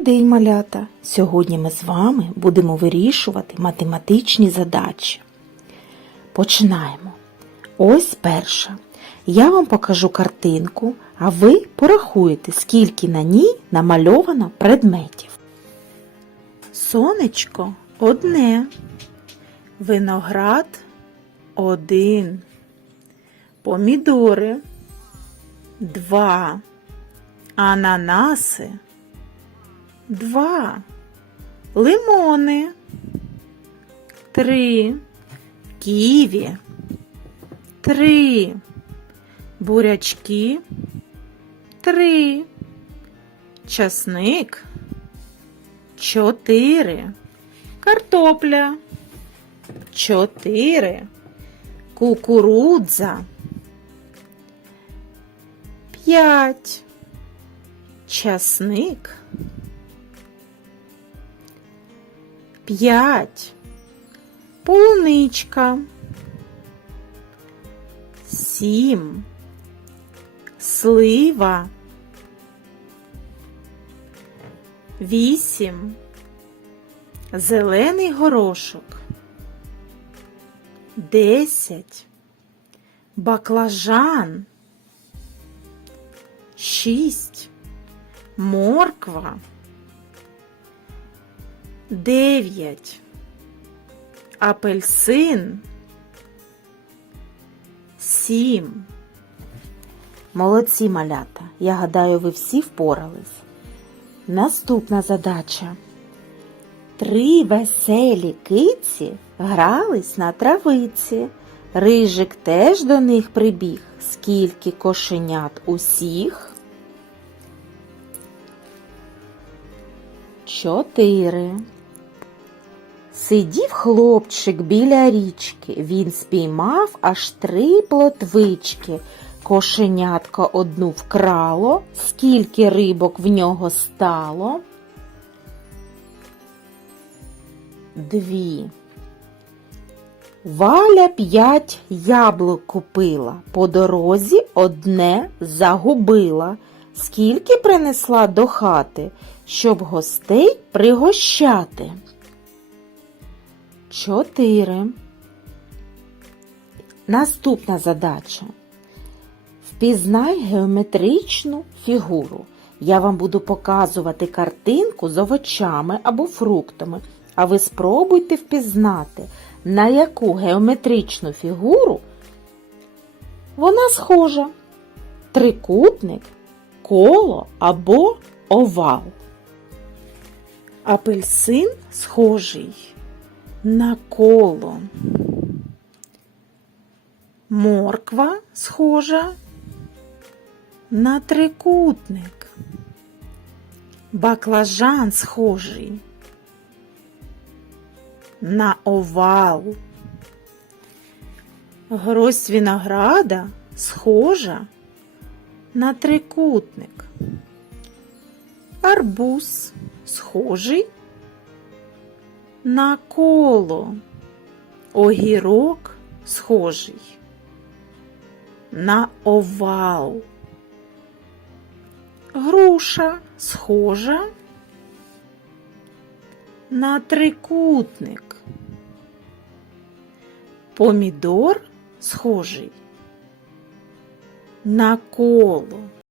день, малята! Сьогодні ми з вами будемо вирішувати математичні задачі. Починаємо. Ось перша. Я вам покажу картинку, а ви порахуєте, скільки на ній намальовано предметів. Сонечко одне. Виноград один. Помідори два. Ананаси два. Лимони три. Ківі три. Бурячки три. Часник чотири. Картопля чотири. Кукурудза п'ять. Часник п'ять. Полуничка сім. Слива вісім. Зелений горошок десять. Баклажан шість. Морква дев'ять. Апельсин сім. Молодці малята. Я гадаю, ви всі впорались. Наступна задача. Три веселі киці грались на травиці. Рижик теж до них прибіг. Скільки кошенят усіх? Чотири. Сидів хлопчик біля річки. Він спіймав аж три плотвички. Кошенятко одну вкрало. Скільки рибок в нього стало? Дві. Валя п'ять яблук купила, по дорозі одне загубила. Скільки принесла до хати, щоб гостей пригощати? Чотири. Наступна задача. Впізнай геометричну фігуру. Я вам буду показувати картинку з овочами або фруктами, а ви спробуйте впізнати, на яку геометричну фігуру вона схожа. Трикутник, коло або овал. Апельсин схожий на коло. Морква схожа на трикутник. Баклажан схожий на овал. Грозь винограда схожа на трикутник. Арбуз схожий на коло. Огірок схожий на овал. Груша схожа на трикутник. Помідор схожий на коло.